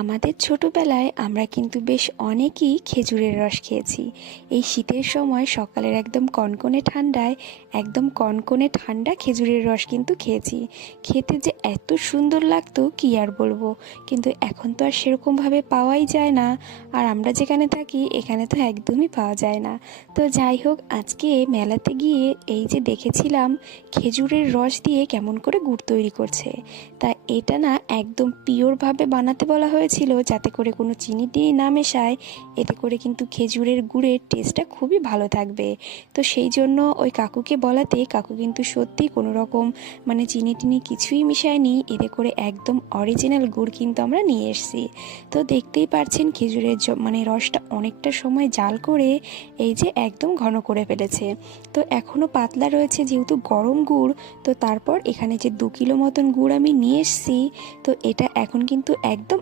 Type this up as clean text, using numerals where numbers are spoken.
আমাদের ছোটবেলায় আমরা কিন্তু বেশ অনেকই খেজুরের রস খেয়েছি। এই শীতের সময় সকালের একদম কনকনে ঠান্ডা খেজুরের রস কিন্তু খেয়েছি। খেতে যে এত সুন্দর লাগতো কি আর বলবো, কিন্তু এখন তো আর সেরকমভাবে পাওয়াই যায় না। আর আমরা যেখানে থাকি এখানে তো একদমই পাওয়া যায় না। তো যাই হোক, আজকে মেলাতে গিয়ে এই যে দেখেছিলাম খেজুরের রস দিয়ে কেমন করে গুড় তৈরি করছে। তা এটা না একদম পিওরভাবে বানাতে বলা হয়েছিল, যাতে করে কোনো চিনি টিনি না মেশায়। এতে করে কিন্তু খেজুরের গুড়ের টেস্টটা খুবই ভালো থাকবে। তো সেই জন্য ওই কাকুকে বলাতে কাকু কিন্তু সত্যি কোনো রকম চিনি টিনি কিছুই মিশায়নি। এতে করে একদম অরিজিনাল গুড় কিন্তু আমরা নিয়ে এসেছি। তো দেখতেই পারছেন খেজুরের রসটা অনেকটা সময় জাল করে এই যে একদম ঘন করে ফেলেছে। তো এখনও পাতলা রয়েছে যেহেতু গরম গুড়। তো তারপর এখানে যে 2 কিলো মতন গুড় আমি নিয়ে এসেছি, তো এটা এখন কিন্তু একদম